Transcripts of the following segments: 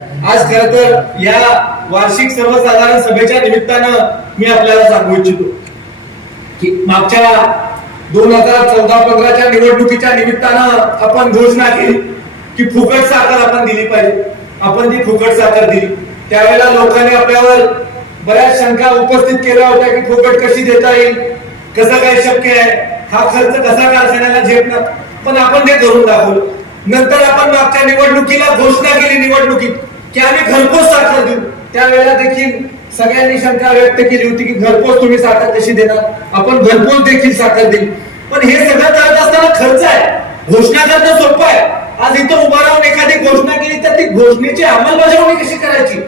आज खर तर या वार्षिक सर्वसाधारण सभेच्या निमित्तानं मी आपल्याला सांगू इच्छितो की मागच्या दोन हजार चौदा पंधराच्या निवडणुकीच्या निमित्तानं आपण घोषणा केली की फुकट साखर आपण दिली पाहिजे. आपण ती फुकट साखर दिली त्यावेळेला लोकांनी आपल्यावर बऱ्याच शंका उपस्थित केल्या होत्या की फुकट कशी देता येईल कसं काय शक्य आहे हा खर्च कसा कारखान्याला झेपणार? पण आपण ते करून दाखवलं. नंतर आपण मागच्या निवडणुकीला घोषणा केली निवडणुकीत. की आम्ही घरपोच साखर देऊ. त्यावेळेला देखील सगळ्यांनी शंका व्यक्त केली होती की घरपोच तुम्ही साखर कशी देणार? आपण घरपोच देखील साखर देऊ. पण हे सगळं करत असताना खर्च आहे. घोषणा करणं सोपं आहे. आज इथं उभा राहून एखादी घोषणा केली तर ती घोषणेची अंमलबजावणी कशी करायची?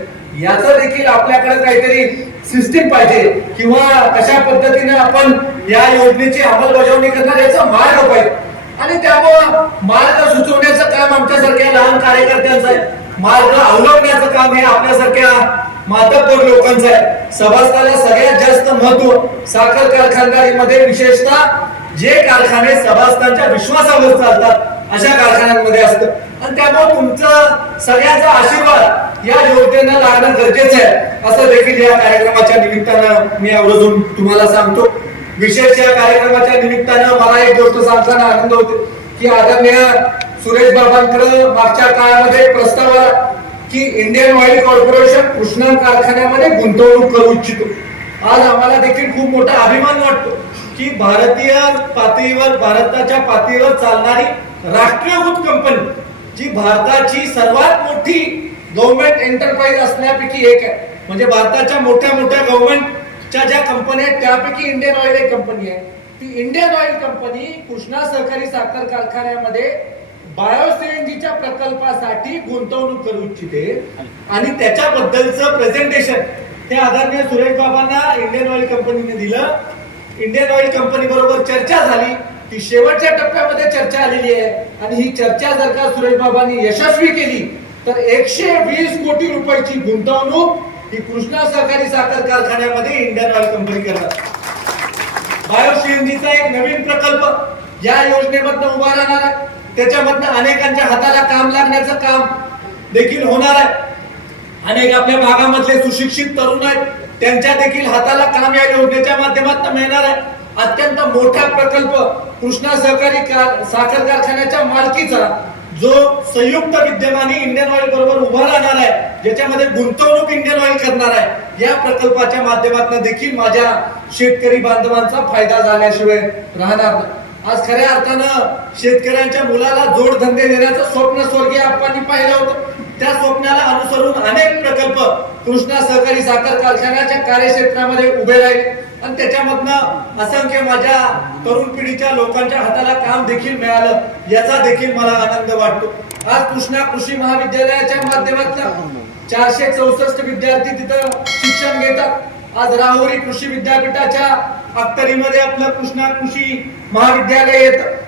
याचा देखील आपल्याकडे काहीतरी सिस्टीम पाहिजे. किंवा कशा पद्धतीने आपण या योजनेची अंमलबजावणी करणार याचा मार्ग पाहिजे. आणि त्यामुळं मार्ग सुचवण्याचं काम आमच्यासारख्या लहान कार्यकर्त्यांचं आहे. मार्ग अवलंबण्याचं काम हे आपल्यासारख्या मातब्बर लोकांचं आहे. सभासदाला सगळ्यात जास्त महत्त्व साखर कारखानदारीमध्ये विशेषतः जे कारखाने सभास्थांच्या विश्वासावर चालतात अशा कारखान्यांमध्ये असतं. आणि त्यामुळे तुमचं सगळ्यांचा आशीर्वाद या योजनेला लागणं गरजेचं आहे. असं देखील या कार्यक्रमाच्या निमित्तानं मी आवर्जून तुम्हाला सांगतो. विशेष या कार्यक्रमाच्या निमित्तानं मला एक गोष्ट सांगताना आनंद होतो की आदरणीय सुरेश बाबांकडे मागच्या काळामध्ये प्रस्ताव आला की इंडियन ऑइल कॉर्पोरेशन कृष्णा कारखान्यामध्ये गुंतवणूक करू इच्छितो. आज आम्हाला देखील खूप मोठा अभिमान वाटतो की भारतीय पातळीवर भारताच्या पातळीवर चालणारी राष्ट्रीयभूत कंपनी जी भारताची सर्वात मोठी गव्हर्नमेंट एंटरप्राइज असण्यापैकी एक आहे. म्हणजे भारताच्या मोठ्या मोठ्या गव्हर्नमेंटच्या ज्या कंपन्या आहेत त्यापैकी इंडियन ऑइल एक कंपनी आहे. ती इंडियन ऑइल कंपनी कृष्णा सहकारी साखर कारखान्यामध्ये बायोसीएनजीच्या प्रकल्पासाठी गुंतवणूक करू इच्छिते आणि त्याच्याबद्दलचं प्रेझेंटेशन ते आदरणीय सुरेश बाबांना इंडियन ऑइल कंपनीने दिलं. इंडियन ऑइल कंपनी बरोबर चर्चा झाली. ती शेवटच्या टप्प्यामध्ये चर्चा आलेली आहे. आणि ही चर्चा जर का सुरेश बाबांनी यशस्वी केली तर एकशे वीस कोटी रुपयाची गुंतवणूक ही कृष्णा सहकारी साखर कारखान्यामध्ये इंडियन ऑइल कंपनी करणार बायोसीएनजीचा एक नवीन प्रकल्प या योजनेमधनं उभा राहणार आहे. त्याच्यामधनं अनेकांच्या हाताला काम लागण्याचं काम देखील होणार आहे अनेक आपल्या भागामधले सुशिक्षित तरुण आहेत त्यांच्या देखील हाताला काम या योजनेच्या माध्यमातून मिळणार आहे अत्यंत मोठा प्रकल्प कृष्णा सहकारी कार- साखर कारखान्याच्या मालकीचा जो संयुक्त विद्यमान इंडियन ऑइल बरोबर उभा राहणार आहे ज्याच्यामध्ये गुंतवणूक इंडियन ऑइल करणार आहे या प्रकल्पाच्या माध्यमातून देखील माझ्या शेतकरी बांधवांचा फायदा झाल्याशिवाय राहणार नाही. आज खऱ्या अर्थानं शेतकऱ्यांच्या मुलाला जोडधंदे देण्याचं स्वप्न स्वर्गीय आप्पांनी पाहिलं होतं. त्या स्वप्नाला अनुसरून अनेक प्रकल्प कृष्णा सहकारी साखर कारखान्याच्या कार्यक्षेत्रामध्ये उभे राहिले. आणि त्याच्यामधनं असंख्य माझ्या तरुण पिढीच्या लोकांच्या हाताला काम देखील मिळालं. याचा देखील मला आनंद वाटतो. आज कृष्णा कृषी महाविद्यालयाच्या माध्यमातून चारशे चौसष्ट विद्यार्थी तिथं शिक्षण घेतात. आज राहुरी कृषी विद्यापीठाच्या अखतरीमध्ये आपलं कृष्णा कृषी महाविद्यालय येतं.